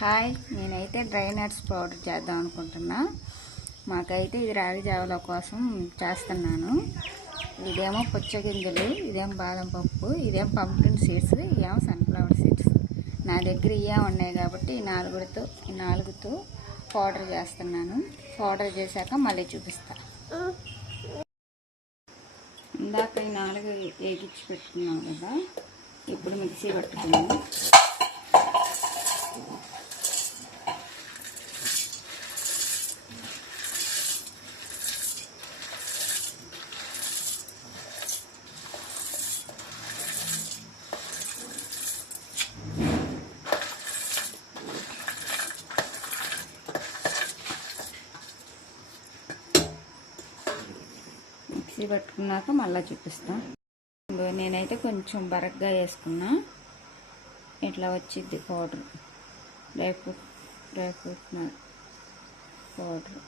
Hi, నేనైతే dry nuts powder చేద్దాం అనుకుంటున్నా. మాకైతే ఇది రాగి జావల కోసం చేస్తున్నాను. ఇదేమో పుచ్చగింజలు, ఇదేమో బాదం పప్పు, ఇదేమో పంప్కిన్ సీడ్స్, ఇదేమో సన్ఫ్లవర్ సీడ్స్. నా దగ్గర ఇవే ఉన్నాయి కాబట్టి ఈ నాలుగుతో పౌడర్ చేస్తున్నాను. పౌడర్ చేశాక మళ్ళీ చూపిస్తా. ఇందాక ఈ 4 వేగించి పెట్టుకున్నాం కదా, ఇప్పుడు మిక్సీ పట్టుకున్నాం. మిక్సీ పట్టుకున్నాక మళ్ళీ చూపిస్తా. నేనైతే కొంచెం బరగ్గా వేసుకున్నా, ఇట్లా వచ్చింది పౌడర్. Dry fruit powder.